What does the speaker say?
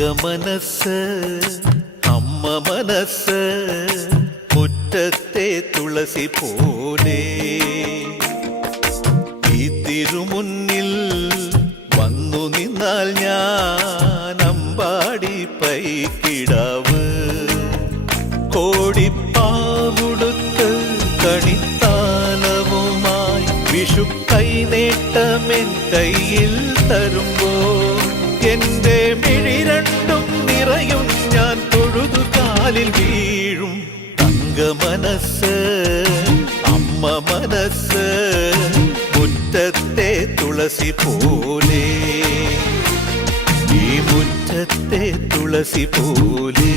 മനസ്സ് അമ്മ മനസ്സ് മുറ്റത്തെ തുളസി പോലെ ഈ തിരുമുന്നിൽ വന്നു നിന്നാൽ ഞാൻ അമ്പാടി പൈക്കിടാവ് കോടിപ്പാവുടുത്ത് കണിത്താലവുമായി വിഷു കൈനേട്ടമെൻ കയ്യിൽ തരുമ്പോൾ എന്റെ മിഴി രണ്ടും നിറയും ഞാൻ തൊഴുതു കാലിൽ വീഴും തങ്ക മനസ്സ് അമ്മ മനസ്സ് മുറ്റത്തെ തുളസി പോലെ ഈ മുറ്റത്തെ തുളസി പോലെ